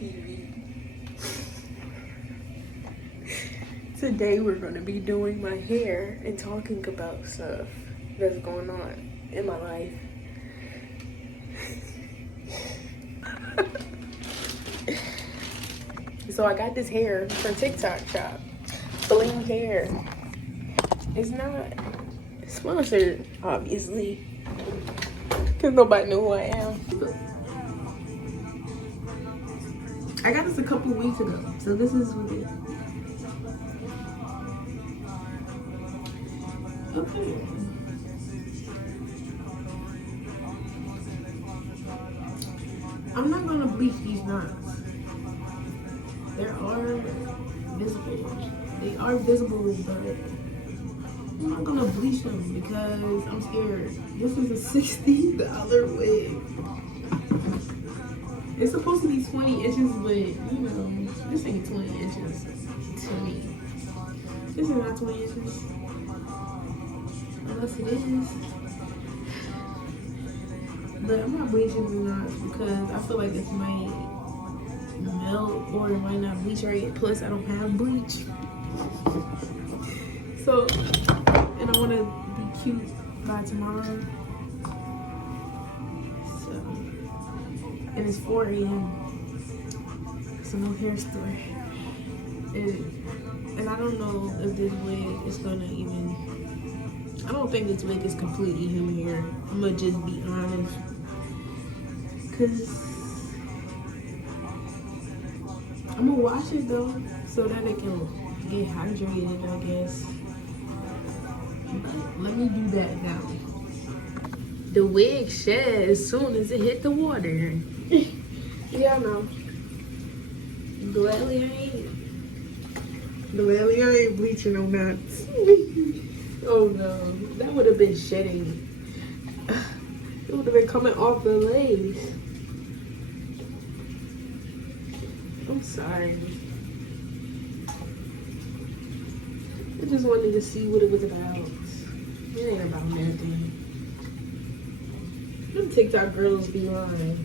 TV. Today we're going to be doing my hair and talking about stuff that's going on in my life. So I got this hair from TikTok shop. Bling hair. It's not sponsored, obviously, because nobody knew who I am. I got this a couple weeks ago, so this is what it is. Okay. I'm not gonna bleach these knots. They are visible, but I'm not gonna bleach them because I'm scared. This is a $60 wig. It's supposed to be 20 inches, but you know, this ain't 20 inches to me. This is not 20 inches. Unless it is. But I'm not bleaching the knots because I feel like this might melt or it might not bleach right. Plus, I don't have bleach. So, and I want to be cute by tomorrow. So, and it's 4 a.m. So no hair store. And I don't know if this wig is gonna even. I don't think this wig is completely human hair. I'm gonna just be honest. Cause I'm gonna wash it though, so that it can get hydrated, I guess. But let me do that now. The wig shed as soon as it hit the water. Yeah, I know. Gladly I ain't bleaching no knots. Oh no, that would have been shedding. It would have been coming off the legs. I'm sorry. I just wanted to see what it was about. It ain't about nothing. Them TikTok girls be lying.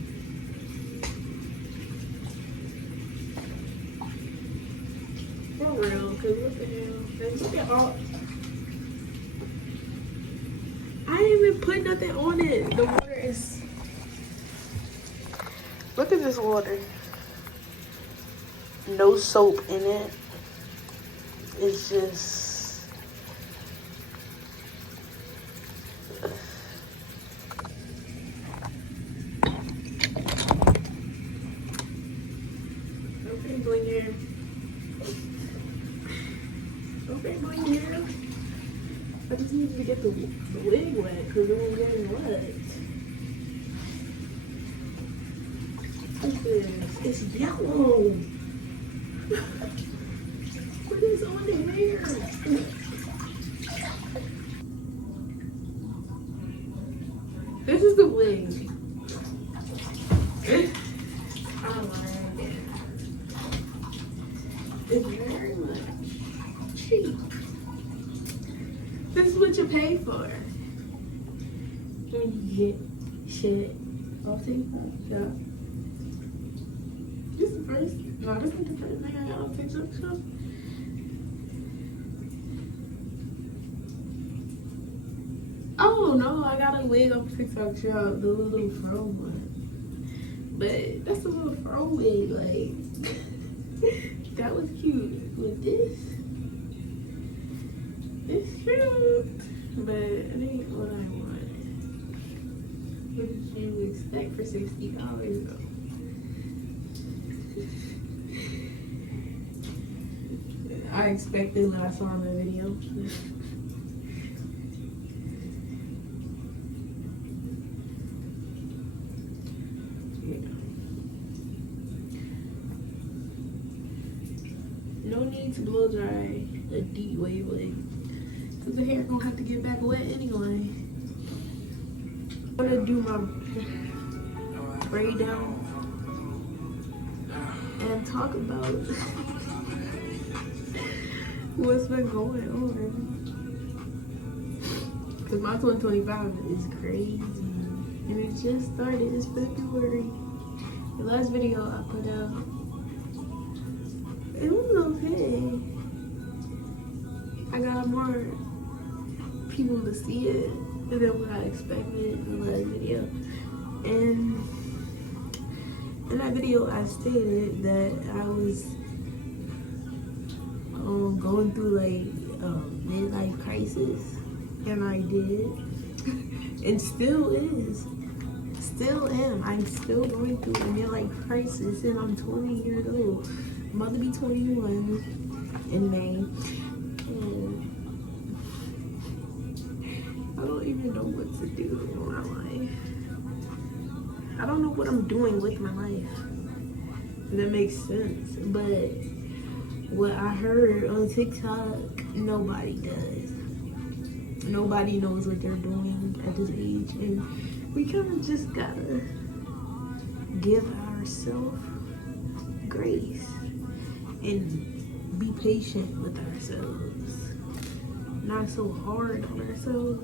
For real, cause what the hell? Look at all. I didn't even put nothing on it. The water is. Look at this water. No soap in it. It's just. Okay, bling hair. Okay, bling hair. I just needed to get the wig wet because it was getting wet. What's this? It's yellow. What is on the hair? This is the wig. I don't like it. It's very much cheap. This is what you pay for. When you get shit off TikTok. Yeah. This is the first. No, this isn't the first thing I got on TikTok shop. Oh no, I got a wig on TikTok shop, the little fro one. But that's a little fro wig, like that was cute. With this, it's cute, but it ain't what I want. What did you expect for $60 though? I expected when I saw the video. No need to blow dry a deep wave wig, because the hair gonna have to get back wet anyway. I'm gonna do my braid down and talk about what's been going on. Because my 2025 is crazy. And it just started this February. The last video I put out it was okay. I got more people to see it than what I expected in the last video. And in that video, I stated that I was going through like midlife crisis, and I did, and still is. Still am. I'm still going through a midlife crisis, and I'm 20 years old. I'm about to be 21 in May. And I don't even know what to do in my life. I don't know what I'm doing with my life. If that makes sense. But what I heard on TikTok, nobody does. Nobody knows what they're doing at this age, and we kind of just gotta give ourselves grace and be patient with ourselves, not so hard on ourselves,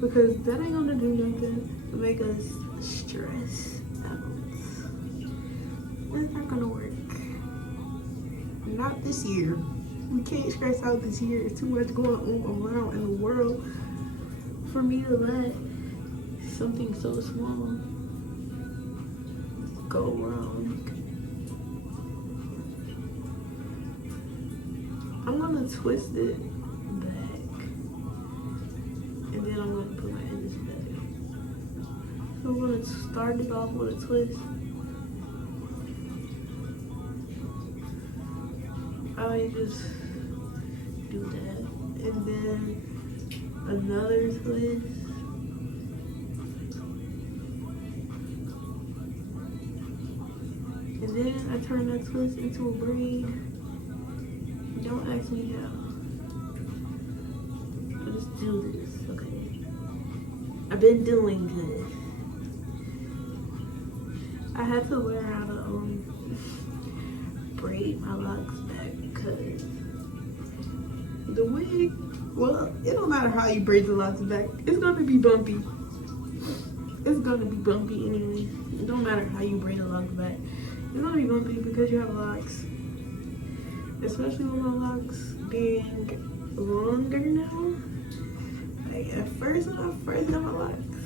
because that ain't gonna do nothing to make us stress out. It's not gonna work. Not this year. We can't stress out this year. There's too much going on around in the world for me to let something so small go wrong. I'm gonna twist it back, and then I'm gonna put my edges back. So I'm gonna start it off with a twist. I just do that, and then another twist, and then I turn that twist into a braid. Don't ask me how. I just do this, okay? I've been doing good. I had to learn how to braid my locks back, because the wig, well, it don't matter how you braid the locks back, it's gonna be bumpy. It's gonna be bumpy anyway. It don't matter how you braid the locks back. It's gonna be bumpy because you have locks. Especially with my locks being longer now. Like at first, when I first got my locks,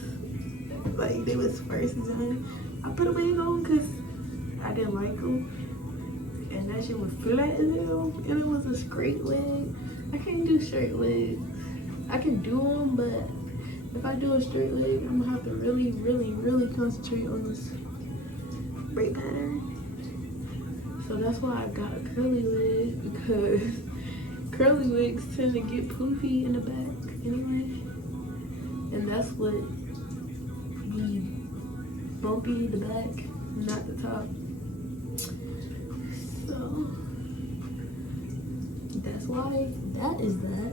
like they was first done, I put a wig on because I didn't like them. And that shit was flat as hell, and it was a straight wig. I can't do straight wigs. I can do them, but if I do a straight wig, I'm gonna have to really, really, really concentrate on this braid pattern. So that's why I got a curly wig, because curly wigs tend to get poofy in the back anyway. And that's what be bumpy in the back, not the top. So that's why that is that.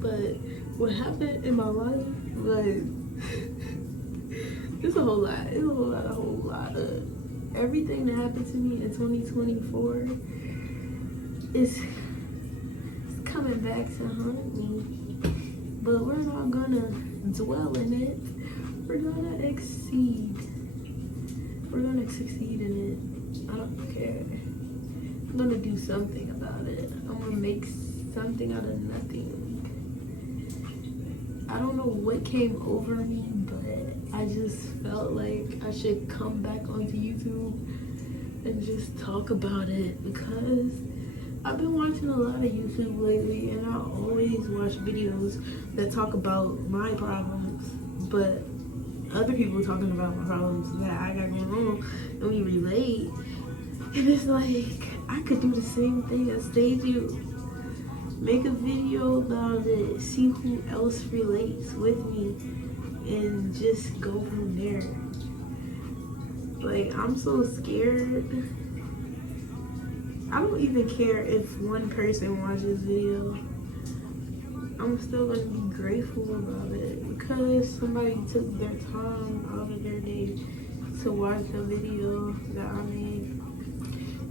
But what happened in my life was it's a whole lot. It's a whole lot of everything that happened to me in 2024 is coming back to haunt me. But we're not gonna dwell in it. We're gonna exceed. We're gonna succeed in it. I don't care. I'm gonna do something about it. I'm gonna make something out of nothing. I don't know what came over me, but I just felt like I should come back onto YouTube and just talk about it, because I've been watching a lot of YouTube lately, and I always watch videos that talk about my problems, but other people talking about my problems that I got going on, and we relate. And it's like, I could do the same thing as they do. Make a video about it, see who else relates with me, and just go from there. Like, I'm so scared. I don't even care if one person watches this video. I'm still gonna be grateful about it, because somebody took their time out of their day to watch the video that I made.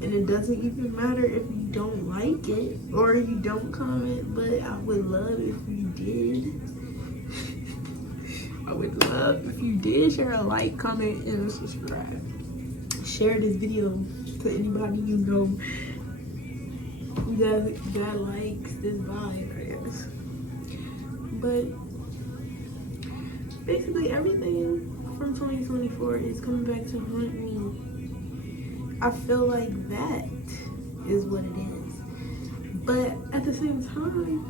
And it doesn't even matter if you don't like it or you don't comment, but I would love if you did. I would love if you did share a like, comment, and subscribe. Share this video to anybody you know that likes this vibe, I guess. But basically everything from 2024 is coming back to haunt me. I feel like that is what it is. But at the same time,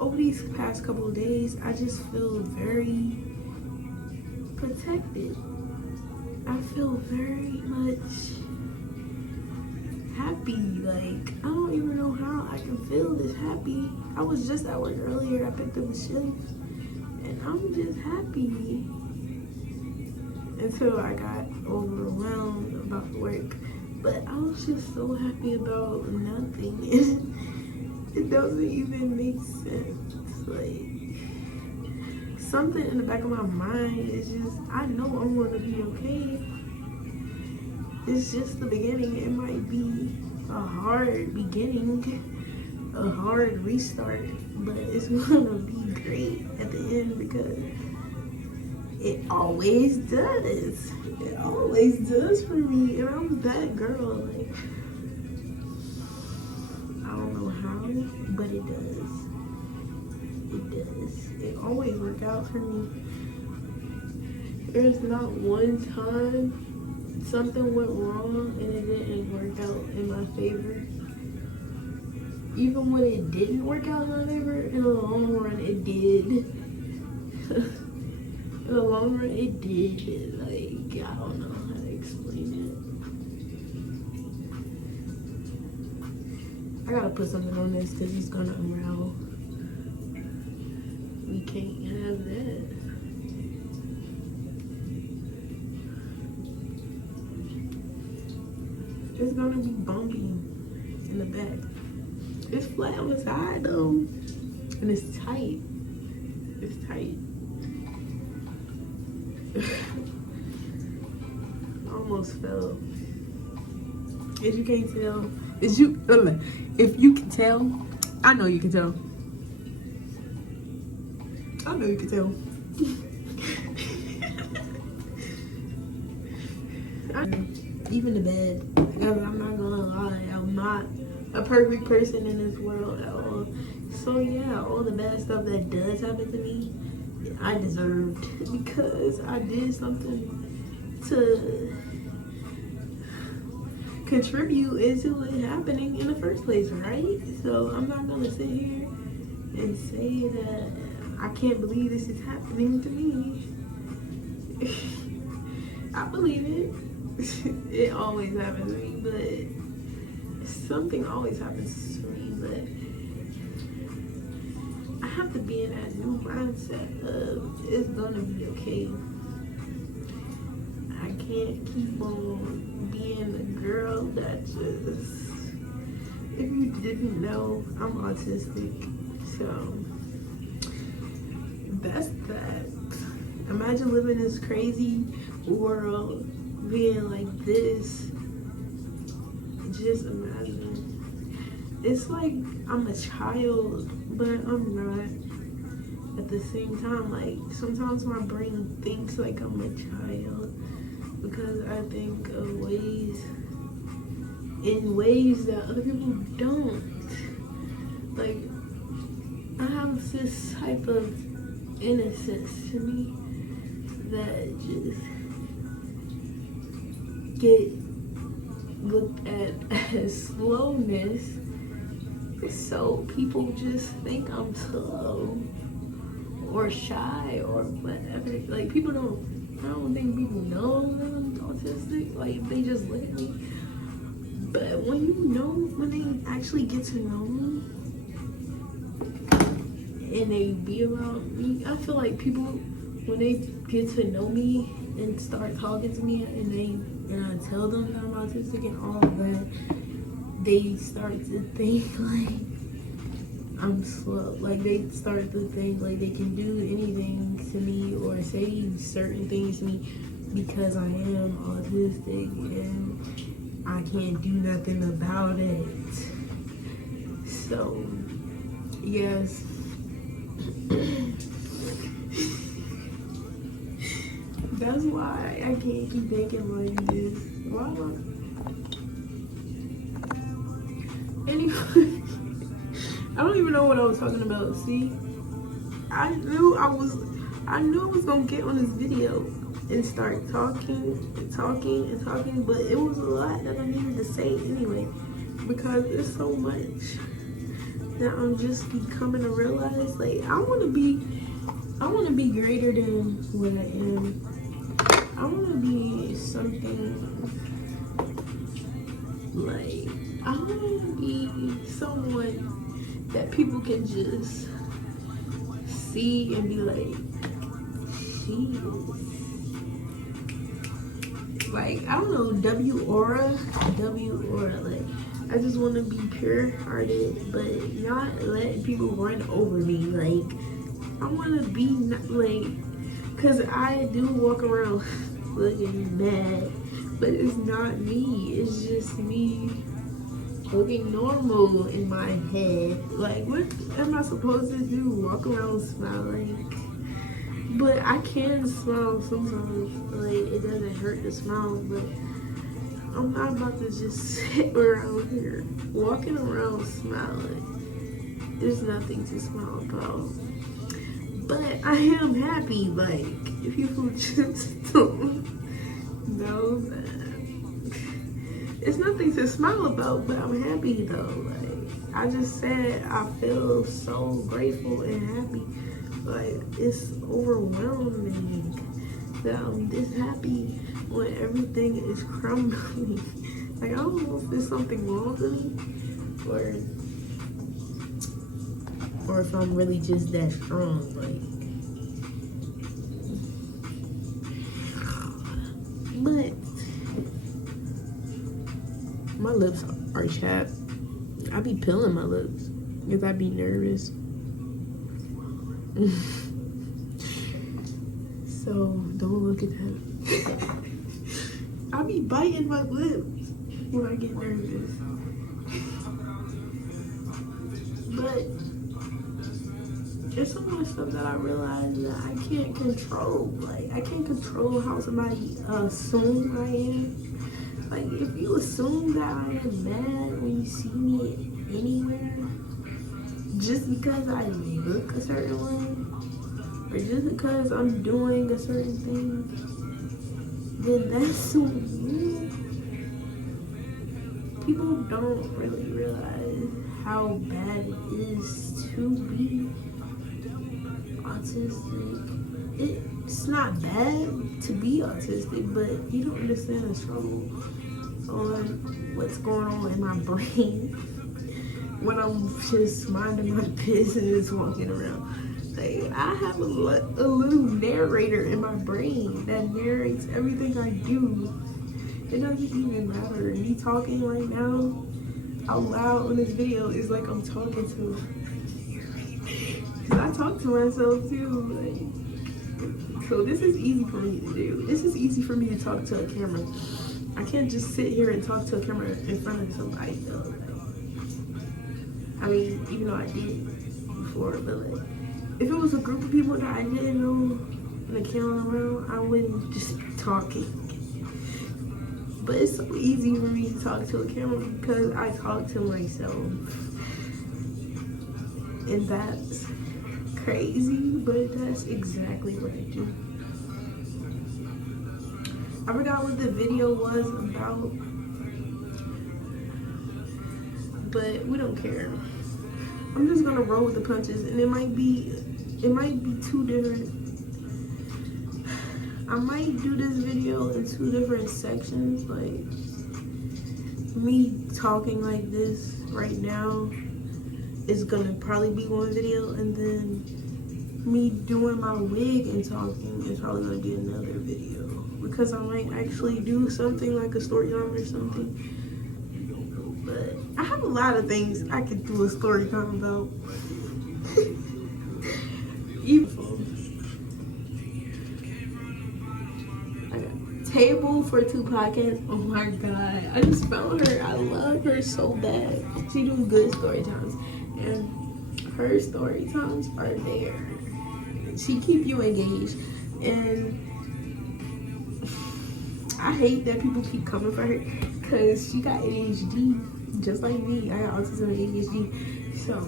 over these past couple of days, I just feel very protected. I feel very much happy. Like, I don't even know how I can feel this happy. I was just at work earlier. I picked up a shift and I'm just happy. Until I got overwhelmed about work. But I was just so happy about nothing. It doesn't even make sense. Like, something in the back of my mind is just, I know I'm gonna be okay. It's just the beginning. It might be a hard beginning, a hard restart, but it's gonna be great at the end because it always does. It always does for me, and I'm that girl. Like, I don't know how, but it does. It does. It always works out for me. There's not one time something went wrong and it didn't work out in my favor. Even when it didn't work out in my favor, in the long run, it did. In the long run, it did. Like, I don't know how to explain it. I gotta put something on this because he's gonna unravel. We can't have that. It's gonna be bumpy in the back. It's flat on the side though, and it's tight. It's tight. Almost fell. If you can't tell, if you can tell, I know you can tell. I know you can tell. Even the bed, because I'm not gonna lie, I'm not a perfect person in this world at all. So yeah, all the bad stuff that does happen to me, I deserved because I did something to contribute into it happening in the first place, right? So I'm not gonna sit here and say that I can't believe this is happening to me. I believe it. It always happens to me, but something always happens to me, but I have to be in that new mindset of it's gonna be okay. I can't keep on being the girl that just, if you didn't know, I'm autistic, so that's that. Imagine living this crazy world, being like this. Just imagine. It's like I'm a child, but I'm not. At the same time, like, sometimes my brain thinks like I'm a child because I think of ways that other people don't. Like, I have this type of innocence to me that just get looked at as slowness, so people just think I'm slow or shy or whatever. Like, I don't think people know that I'm autistic. Like, they just look at me. But when they actually get to know me and they be around me, I feel like people, when they get to know me and start talking to me and I tell them that I'm autistic and all of that, they start to think like I'm slow. Like, they start to think like they can do anything to me or say certain things to me because I am autistic and I can't do nothing about it. So, yes. That's why I can't keep thinking like this. Why? Anyway, even know what I was talking about. See, I knew I was gonna get on this video and start talking and talking and talking, but it was a lot that I needed to say anyway, because it's so much that I'm just becoming to realize. Like, I want to be greater than what I am. I want to be something, like, I want to be someone that people can just see and be like, she is, like, I don't know, W aura, like, I just want to be pure-hearted, but not let people run over me. Like, I want to be, not, like, because I do walk around looking mad, but it's not me. It's just me looking normal in my head. Like, what am I supposed to do? Walk around smiling? But I can smile sometimes. Like, it doesn't hurt to smile, but I'm not about to just sit around here walking around smiling. There's nothing to smile about. But I am happy. Like, if people just don't know that. It's nothing to smile about, but I'm happy though. Like, I just said I feel so grateful and happy. Like, it's overwhelming that I'm this happy when everything is crumbling. Like, I don't know if there's something wrong with me, or if I'm really just that strong. Like, but my lips are chapped. I be peeling my lips because I be nervous. So don't look at that. I be biting my lips when I get nervous. But it's so much stuff that I realize that I can't control. Like, I can't control how somebody assume I am. Like, if you assume that I am mad when you see me anywhere, just because I look a certain way, or just because I'm doing a certain thing, then that's on you. People don't really realize how bad it is to be autistic. It's not bad to be autistic, but you don't understand the struggle on what's going on in my brain when I'm just minding my business walking around. Like, I have a little narrator in my brain that narrates everything I do. It doesn't even matter. Me talking right now out loud on this video is like I'm talking to, because I talk to myself too. Like, so this is easy for me to do. This is easy for me to talk to a camera. I can't just sit here and talk to a camera in front of somebody though. Like, I mean, even though I did before, but like, if it was a group of people that I didn't know and the camera around, I wouldn't just be talking. But it's so easy for me to talk to a camera because I talk to myself. And that's crazy, but that's exactly what I do. I forgot what the video was about, but we don't care. I'm just gonna roll with the punches, and it might be two different. I might do this video in two different sections. Like, me talking like this right now is gonna probably be one video, and then me doing my wig and talking is probably gonna be another video, because I might actually do something like a story time or something. But I have a lot of things I could do a story time about. Table for two podcasts. Oh my god, I just found her. I love her so bad. She do good story times, and her story times are there. She keep you engaged, and I hate that people keep coming for her because she got ADHD just like me. I got autism and ADHD, so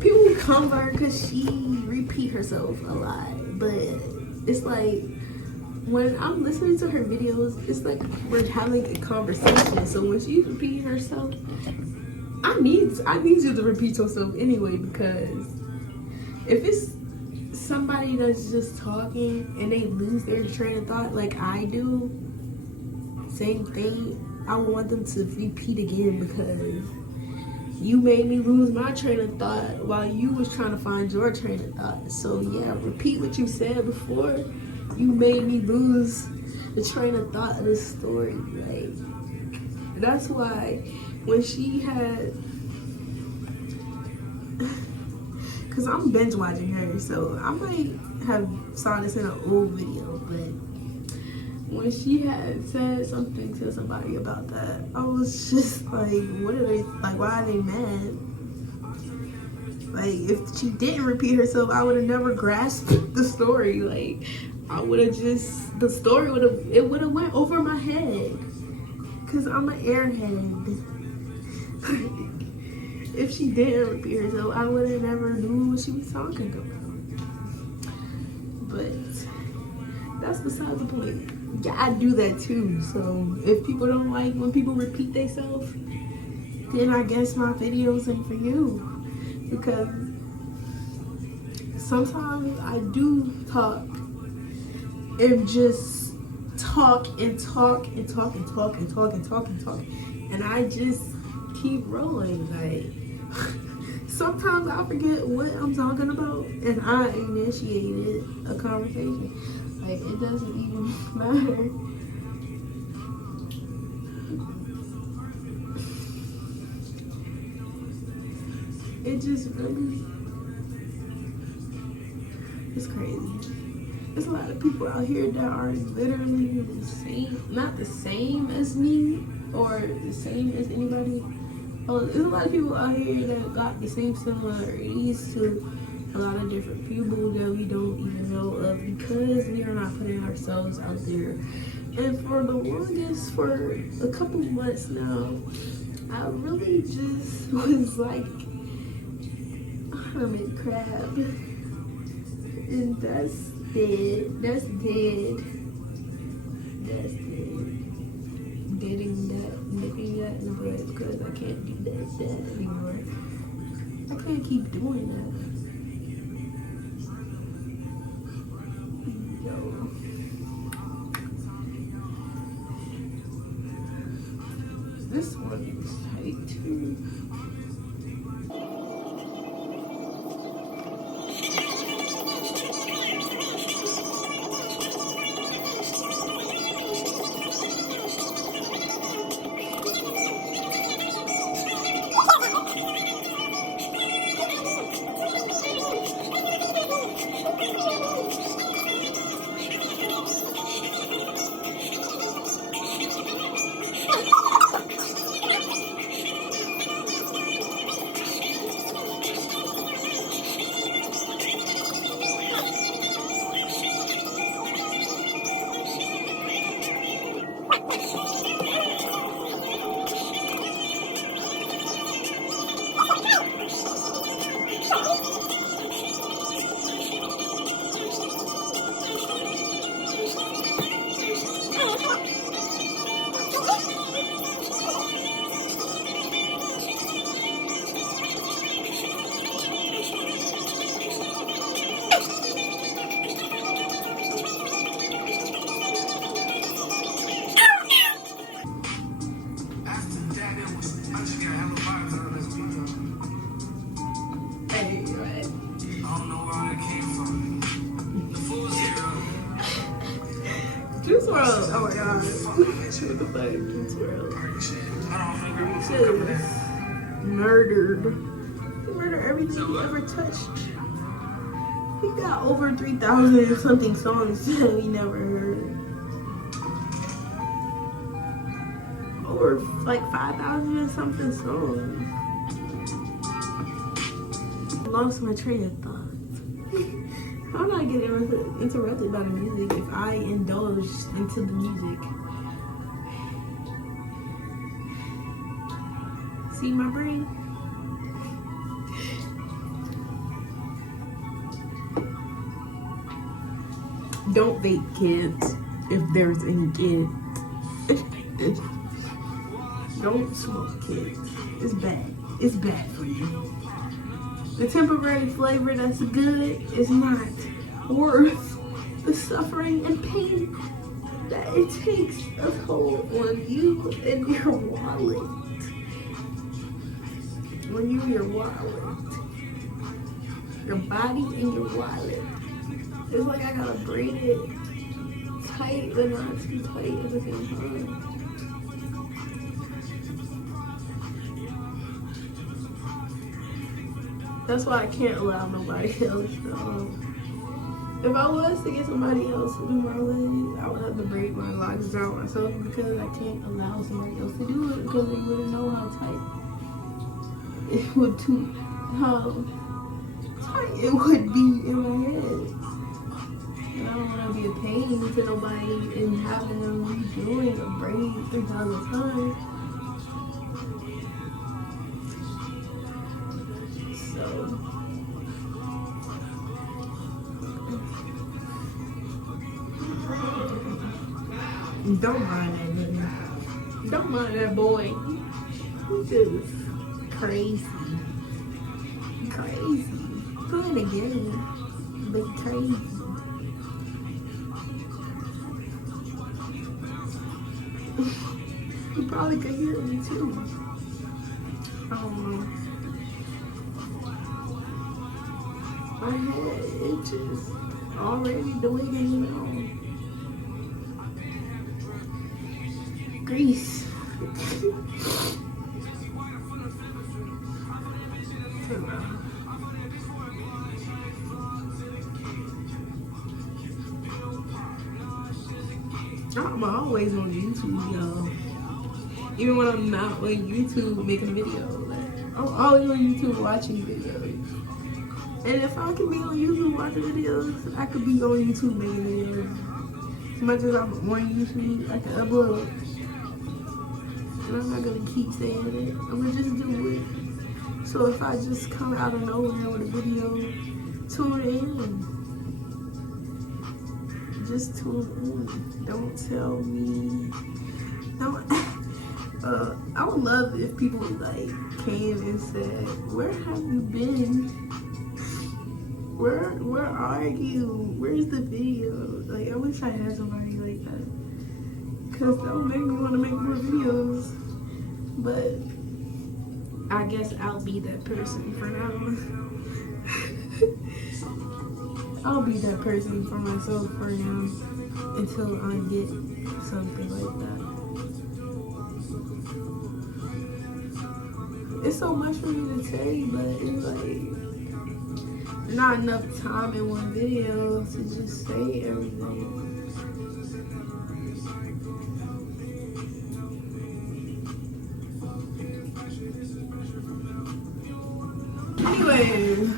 people come for her because she repeat herself a lot, but it's like when I'm listening to her videos, it's like we're having a conversation. So when she's repeating herself, I need you to repeat yourself anyway, because if it's somebody that's just talking and they lose their train of thought like I do, same thing, I want them to repeat again, because you made me lose my train of thought while you was trying to find your train of thought. So yeah, repeat what you said before. You made me lose the train of thought of this story. Like, that's why when she had, because I'm binge watching her, so I might have saw this in an old video, but when she had said something to somebody about that, I was just like, what are they, like, why are they mad? Like, if she didn't repeat herself, I would have never grasped the story. Like, I would have just, the story would have went over my head, because I'm an airhead. If she didn't repeat herself, I would have never knew what she was talking about. But that's besides the point. Yeah, I do that too. So if people don't like when people repeat themselves, then I guess my videos ain't for you. Because sometimes I do talk and just talk and talk and talk and talk and talk and talk and talk, and I just keep rolling. Like, sometimes I forget what I'm talking about, and I initiated a conversation. Like, it doesn't even matter. It just really, it's crazy. There's a lot of people out here that are literally the same, not the same as me or the same as anybody. Oh, there's a lot of people out here that got the same similarities to a lot of different people that we don't even know of, because we are not putting ourselves out there. And for the longest, for a couple months now, I really just was like a hermit crab. And that's dead. That's dead. That's dead. Getting that, nipping that in the bud, because I can't do that anymore. I can't keep doing that. Yo. This one is tight too. Juice WRLD, oh my god. What the fuck, Juice WRLD. Just murdered. He murdered everything he ever touched. He got over 3,000 something songs that we never heard. Over like 5,000 and something songs. Lost my train of thought. How did I get interrupted by the music if I indulged into the music? See my brain? Don't vape, kids. If there's any kids. Don't smoke, kids. It's bad. It's bad for you. The temporary flavor that's good is not worth the suffering and pain that it takes a toll on you and your wallet. On you and your wallet. Your body and your wallet. It's like I gotta braid it tight but not too tight at the same time. That's why I can't allow nobody else to, if I was to get somebody else to do my leg, I would have to braid my locks out myself because I can't allow somebody else to do it because they wouldn't know how tight it would how tight it would be in my head. And I don't want to be a pain to nobody and having them redoing a braid 3,000 times. So don't mind that nigga. Don't mind that boy. He's just crazy. Crazy. Playing a game, but crazy. You probably could hear me too. I don't know. My head itches already the way that you know. Grease. I'm always on YouTube, y'all. Even when I'm not on YouTube making a video, I'm always on YouTube watching videos. And if I can be on YouTube watching videos, I could be on YouTube making videos. As much as I'm on YouTube, I can upload. And I'm not gonna keep saying it. I'm gonna just do it. So if I just come out of nowhere with a video, tune in. Just tune in. Don't tell me. Don't. I would love if people like came and said, "Where have you been? Where are you? Where's the video?" Like, I wish I had somebody like that, cause that would make me want to make more videos. But I guess I'll be that person for now. I'll be that person for myself for now until I get something like that. It's so much for me to say, but it's like not enough time in one video to just say everything. Anyway,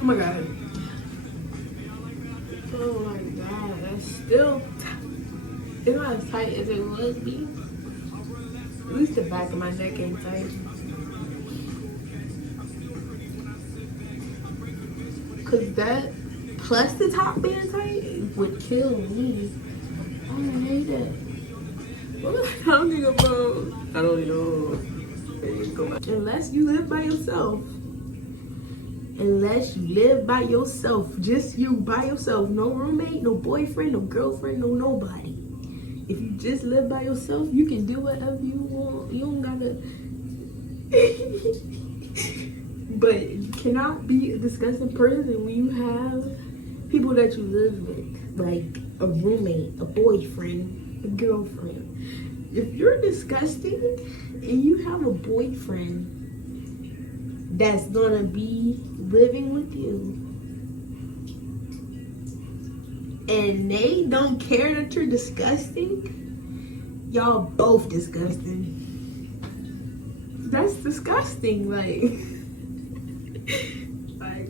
oh my god. Oh my god, that's still it's not as tight as it would be. At least the back of my neck ain't tight. Cause that plus the top being tight would kill me. I hate it. What was I talking about? I don't know. Unless you live by yourself. Unless you live by yourself. Just you by yourself. No roommate, no boyfriend, no girlfriend, no nobody. If you just live by yourself, you can do whatever you want. You don't gotta. But you cannot be a disgusting person when you have people that you live with, like a roommate, a boyfriend, a girlfriend. If you're disgusting and you have a boyfriend that's gonna be living with you and they don't care that you're disgusting, y'all both disgusting. That's disgusting, like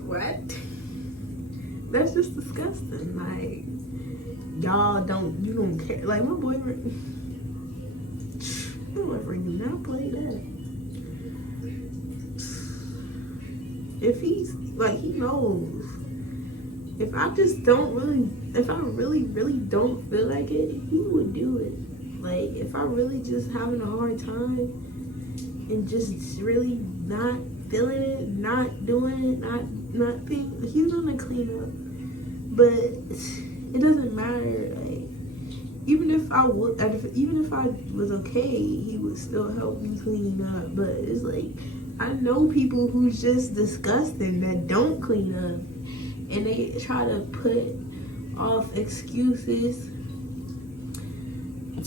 what? That's just disgusting. Like, you don't care. Like, my boyfriend do not play that. If he's, like, he knows If I really don't feel like it, he would do it. Like, if I really just having a hard time and just really not feeling it, not doing it, not thinking, he's gonna clean up. But it doesn't matter. Like, even if I was okay, he would still help me clean up. But it's like, I know people who's just disgusting that don't clean up, and they try to put off excuses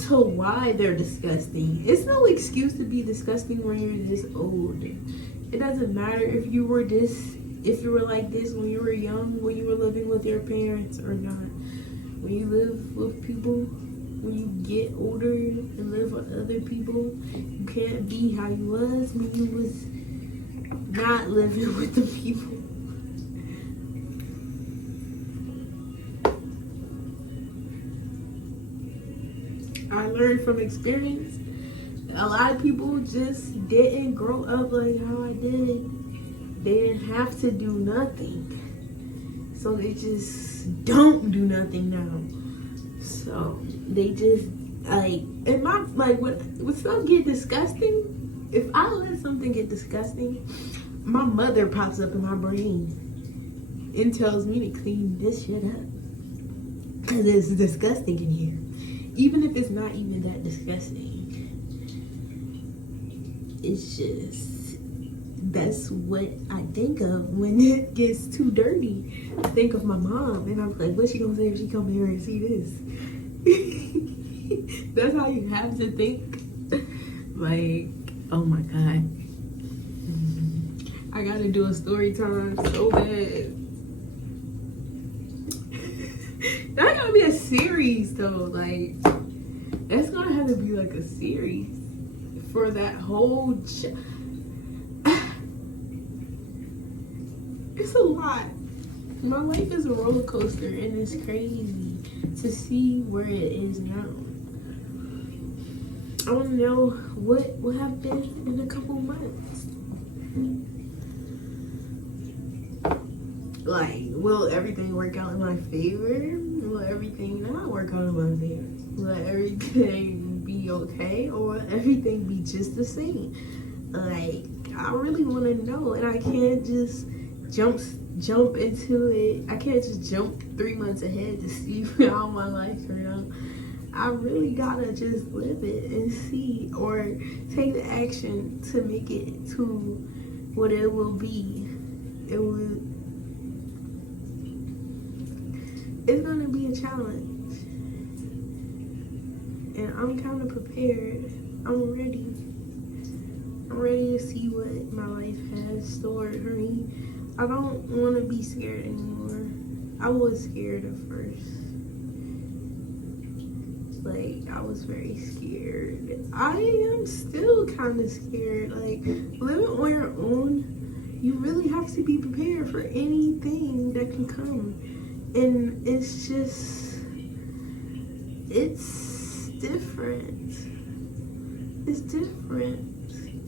to why they're disgusting. It's no excuse to be disgusting when you're this old. It doesn't matter if you were like this when you were young, when you were living with your parents or not. When you live with people, when you get older and live with other people, you can't be how you was when you was not living with the people. I learned from experience. A lot of people just didn't grow up like how I did. They didn't have to do nothing. So they just don't do nothing now. So they just when stuff get disgusting, if I let something get disgusting, my mother pops up in my brain and tells me to clean this shit up. Cause it's disgusting in here. Even if it's not even that disgusting. It's just, that's what I think of when it gets too dirty. I think of my mom and I'm like, what's she gonna say if she come here and see this? That's how you have to think. Like, oh my God. I gotta do a story time so bad. That gotta be a series though. Like, that's gonna have to be like a series for that whole it's a lot. My life is a roller coaster and it's crazy to see where it is now. I want to know what will happen in a couple months. Like, will everything work out in my favor? Will everything not work out in my favor? Will everything be okay, or will everything be just the same? Like, I really want to know, and I can't just jump into it. I can't just jump 3 months ahead to see how my life turned out. I really gotta just live it and see, or take the action to make it to what it will be. It's gonna be a challenge, and I'm kind of prepared. I'm ready to see what my life has stored for me. I don't want to be scared anymore. I was scared at first. Like, I was very scared. I am still kind of scared. Like, living on your own, you really have to be prepared for anything that can come. And it's just, it's different. It's different.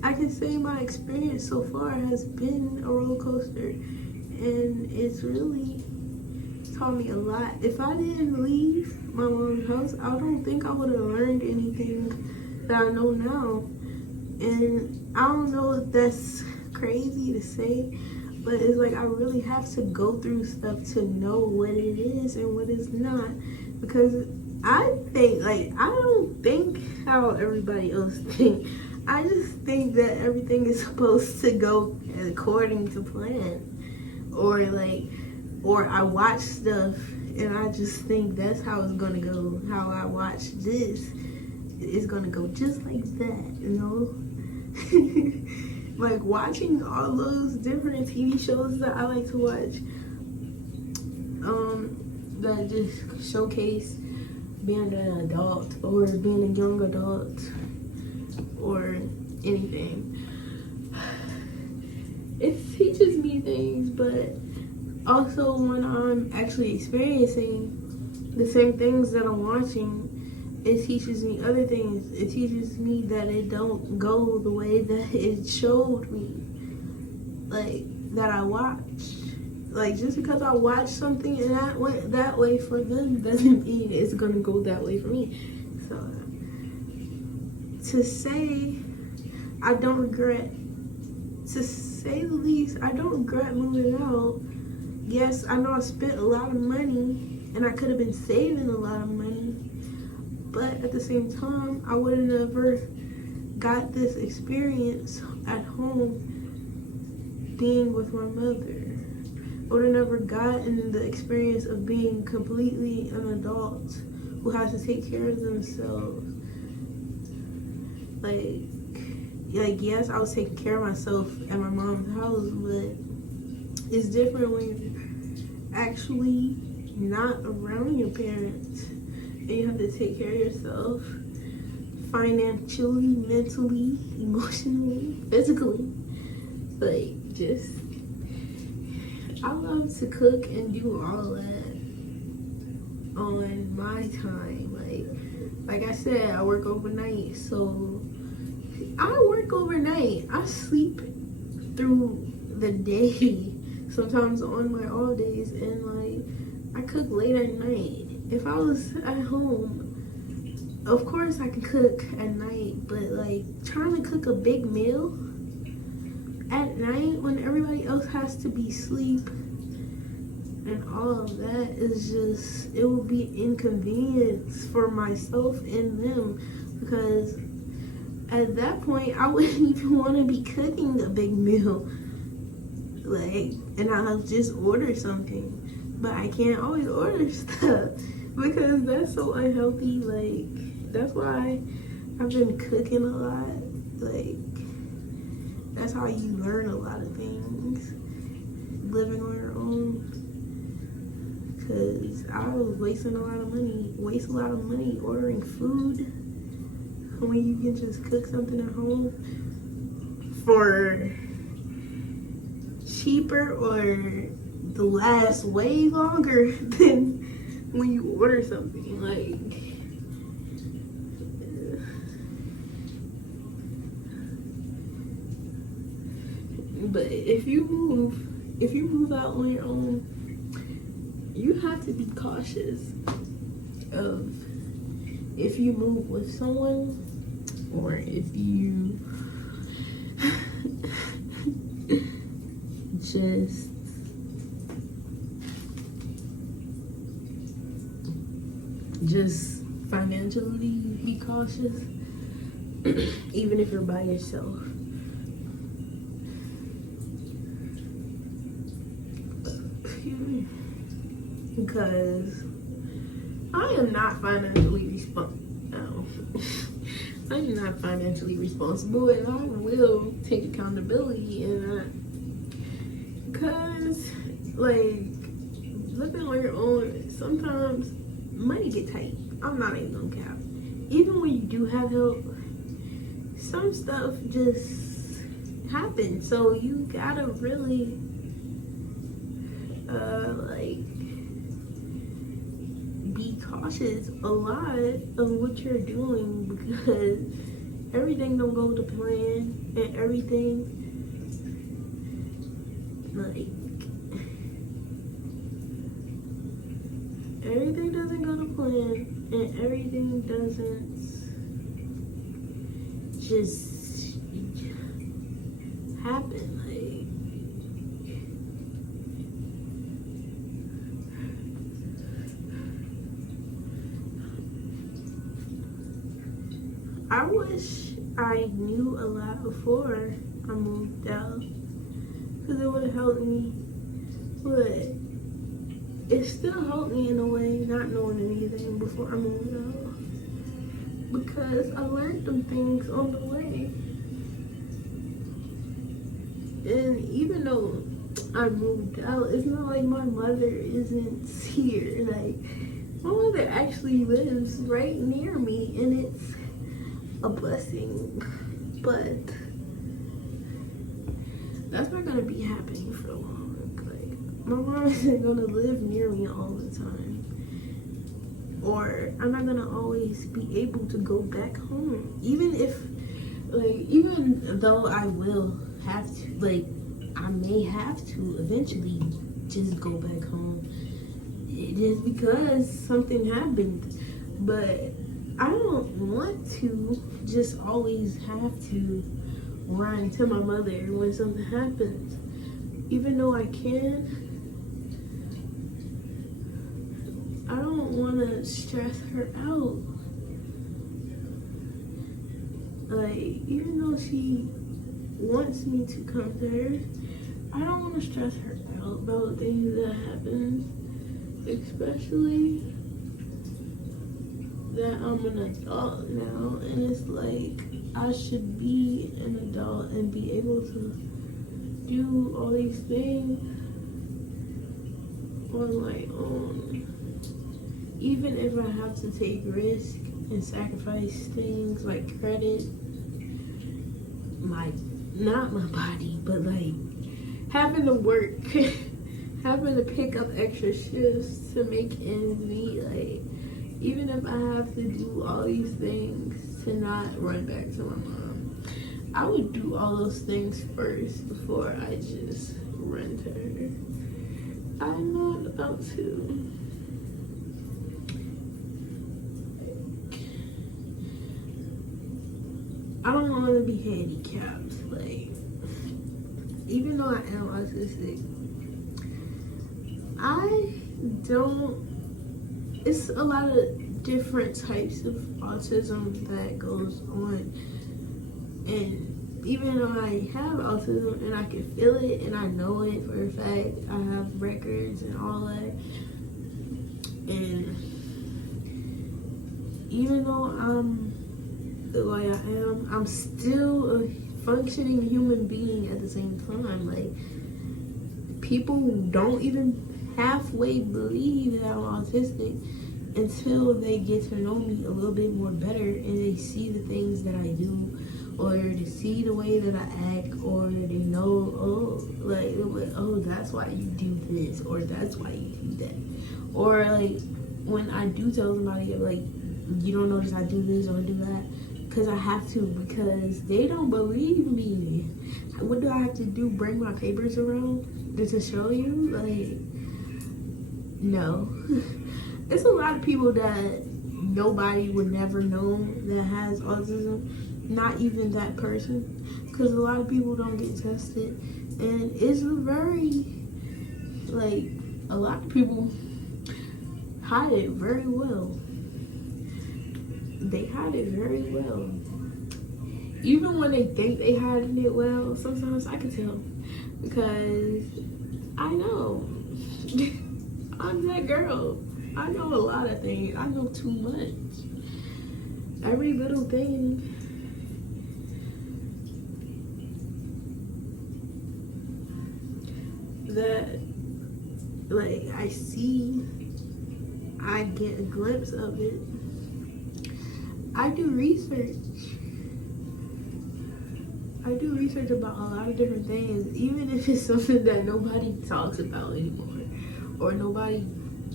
I can say my experience so far has been a roller coaster, and it's really taught me a lot. If I didn't leave my mom's house, I don't think I would have learned anything that I know now. And I don't know if that's crazy to say, but it's like I really have to go through stuff to know what it is and what it's not. Because I think, like, I don't think how everybody else thinks. I just think that everything is supposed to go according to plan. Or I watch stuff and I just think that's how it's gonna go. How I watch this is gonna go just like that, you know? Like, watching all those different TV shows that I like to watch, that just showcase being an adult or being a young adult or anything. It teaches me things, but also when I'm actually experiencing the same things that I'm watching, it teaches me other things. It teaches me that it don't go the way that it showed me, like, that I watched. Like, just because I watch something and that went that way for them doesn't mean it's gonna go that way for me. So to say I don't regret, to say the least, I don't regret moving out. Yes, I know I spent a lot of money and I could have been saving a lot of money, but at the same time, I would have never got this experience at home being with my mother. I would have never gotten the experience of being completely an adult who has to take care of themselves. Like yes, I was taking care of myself at my mom's house, but it's different when you're actually not around your parents and you have to take care of yourself financially, mentally, emotionally, physically. Like, just, I love to cook and do all that on my time. Like I said, I work overnight, so I work overnight. I sleep through the day, sometimes on my off days, and like I cook late at night. If I was at home, of course I can cook at night, but like trying to cook a big meal at night when everybody else has to be asleep and all of that is just, it will be inconvenience for myself and them, because at that point I wouldn't even want to be cooking a big meal. Like, and I'll just order something, but I can't always order stuff because that's so unhealthy. Like, that's why I've been cooking a lot. Like, that's how you learn a lot of things, living on your own. Because I was wasting a lot of money ordering food when you can just cook something at home for cheaper or the last way longer than when you order something. Like, but if you move out on your own, you have to be cautious of if you move with someone or if you just financially be cautious, even if you're by yourself. Because I am not financially I'm not financially responsible, and I will take accountability in that. Because, like, living on your own, sometimes money get tight. I'm not even gonna cap. Even when you do have help, some stuff just happens. So you gotta really, be cautious a lot of what you're doing, because everything don't go to plan, and everything doesn't go to plan, and everything doesn't just happen. I wish I knew a lot before I moved out, because it would have helped me, but it still helped me in a way, not knowing anything before I moved out, because I learned some things on the way. And even though I moved out, it's not like my mother isn't here. Like, my mother actually lives right near me, and it's a blessing, but that's not gonna be happening for long. Like, my mom isn't gonna live near me all the time, or I'm not gonna always be able to go back home. Even though I will have to, like, I may have to eventually just go back home. It is because something happened. But I don't want to just always have to run to my mother when something happens. Even though I can, I don't want to stress her out. Like, even though she wants me to come to her, I don't want to stress her out about things that happen, especially that I'm an adult now, and it's like I should be an adult and be able to do all these things on my own, even if I have to take risks and sacrifice things like credit, not my body, but like having to work, having to pick up extra shifts to make ends meet. Like, even if I have to do all these things to not run back to my mom, I would do all those things first before I just run to her. I'm not about to. I don't want to be handicapped. Like, even though I am autistic, I don't. It's a lot of different types of autism that goes on, and even though I have autism and I can feel it and I know it for a fact, I have records and all that, and even though I'm the way I am, I'm still a functioning human being at the same time. Like, people don't even halfway believe that I'm autistic until they get to know me a little bit more better and they see the things that I do, or they see the way that I act, or they know, oh, that's why you do this, or that's why you do that. Or like, when I do tell somebody, like, you don't notice I do this or do that, because I have to, because they don't believe me. What do I have to do? Bring my papers around to show you? Like, no. It's a lot of people that nobody would never know that has autism, not even that person, because a lot of people don't get tested, and it's very, like, a lot of people hide it very well. They hide it very well. Even when they think they hiding it well, sometimes I can tell, because I know. I'm that girl. I know a lot of things. I know too much. Every little thing. That, like, I see, I get a glimpse of it. I do research. I do research about a lot of different things, even if it's something that nobody talks about anymore, or nobody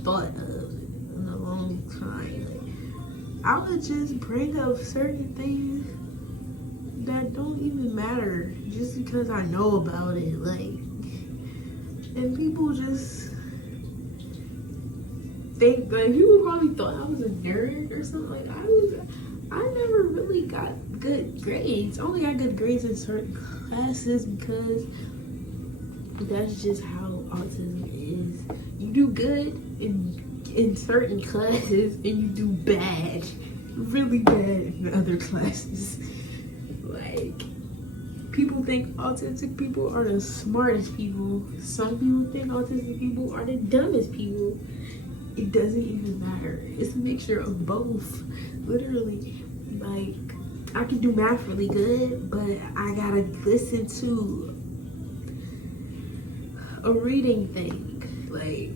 thought of in a long time. Like, I would just bring up certain things that don't even matter just because I know about it. Like, and people just think, like, people probably thought I was a nerd or something. Like, I never really got good grades. I only got good grades in certain classes because that's just how autism is. You do good in certain classes and you do bad, really bad in other classes. Like, people think autistic people are the smartest people. Some people think autistic people are the dumbest people. It doesn't even matter. It's a mixture of both, literally. Like, I can do math really good, but I gotta listen to a reading thing. Like,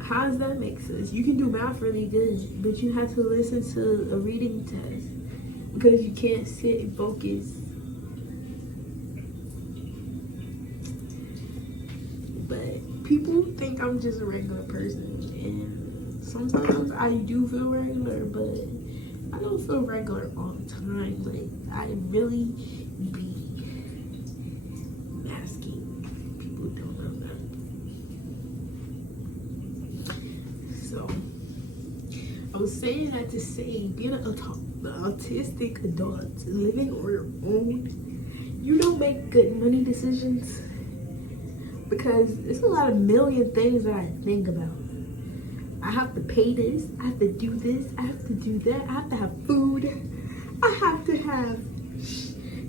how does that make sense? You can do math really good, but you have to listen to a reading test because you can't sit and focus. But people think I'm just a regular person, and sometimes I do feel regular, but I don't feel regular all the time. Like, I really be masking. People don't know that. So I was saying that to say, being an autistic adult living on your own, you don't make good money decisions because there's a lot of million things that I think about. I have to pay this, I have to do this, I have to do that, I have to have food, I have to have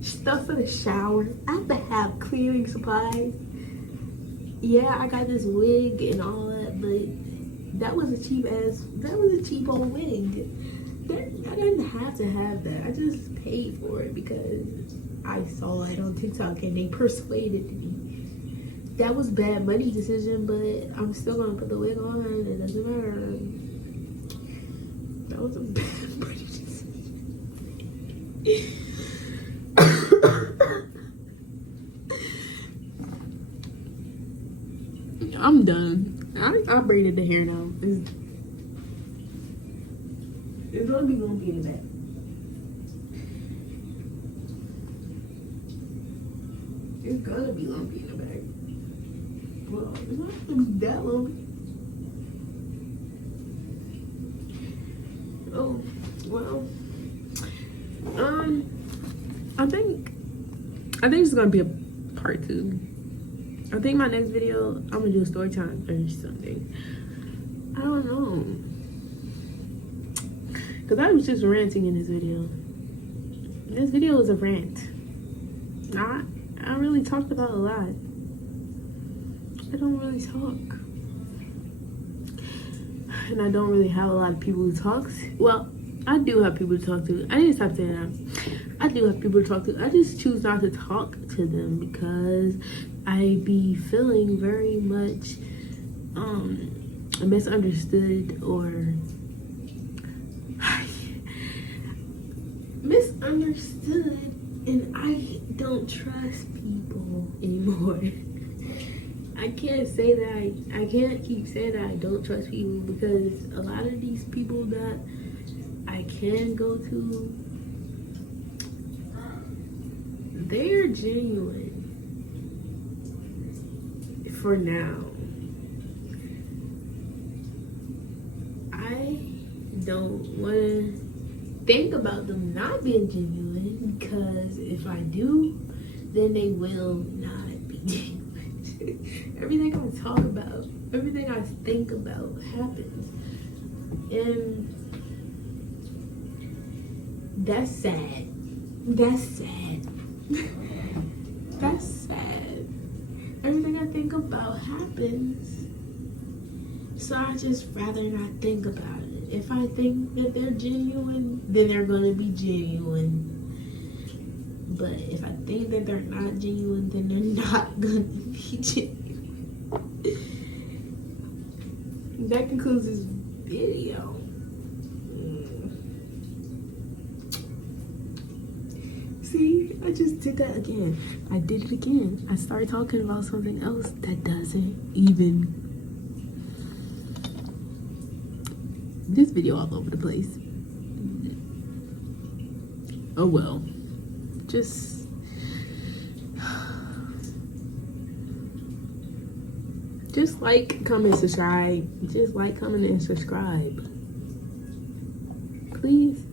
stuff for the shower, I have to have cleaning supplies. Yeah, I got this wig and all that, but that was a cheap old wig. I didn't have to have that. I just paid for it because I saw it on TikTok and they persuaded me. That was bad money decision, but I'm still gonna put the wig on. It doesn't matter. That was a bad money decision. I'm done. I braided the hair now. It's gonna be lumpy in the back. It's gonna be lumpy in the back. Well, it's not gonna be that lumpy. Oh, well. I think it's gonna be a part 2. I think my next video, I'm gonna do a story time or something. I don't know. Cause I was just ranting in this video. This video was a rant. I really talked about a lot. I don't really talk. And I don't really have a lot of people who talk. Well, I do have people to talk to. I need to stop saying that. I do have people to talk to. I just choose not to talk to them because I be feeling very much misunderstood or misunderstood, and I don't trust people anymore. I can't say that I can't keep saying that I don't trust people because a lot of these people that I can go to, they're genuine for now. I don't want to think about them not being genuine because if I do, then they will not be genuine. Everything I talk about, everything I think about happens. And that's sad. That's sad. That's sad. Everything I think about happens. So I just rather not think about it. If I think that they're genuine, then they're gonna be genuine. But if I think that they're not genuine, then they're not gonna be genuine. That concludes this video. See, I just did that again. I did it again. I started talking about something else that doesn't even. This video all over the place. Oh well. Just like, comment, subscribe. Just like, comment, and subscribe. Please.